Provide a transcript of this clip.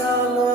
Salud.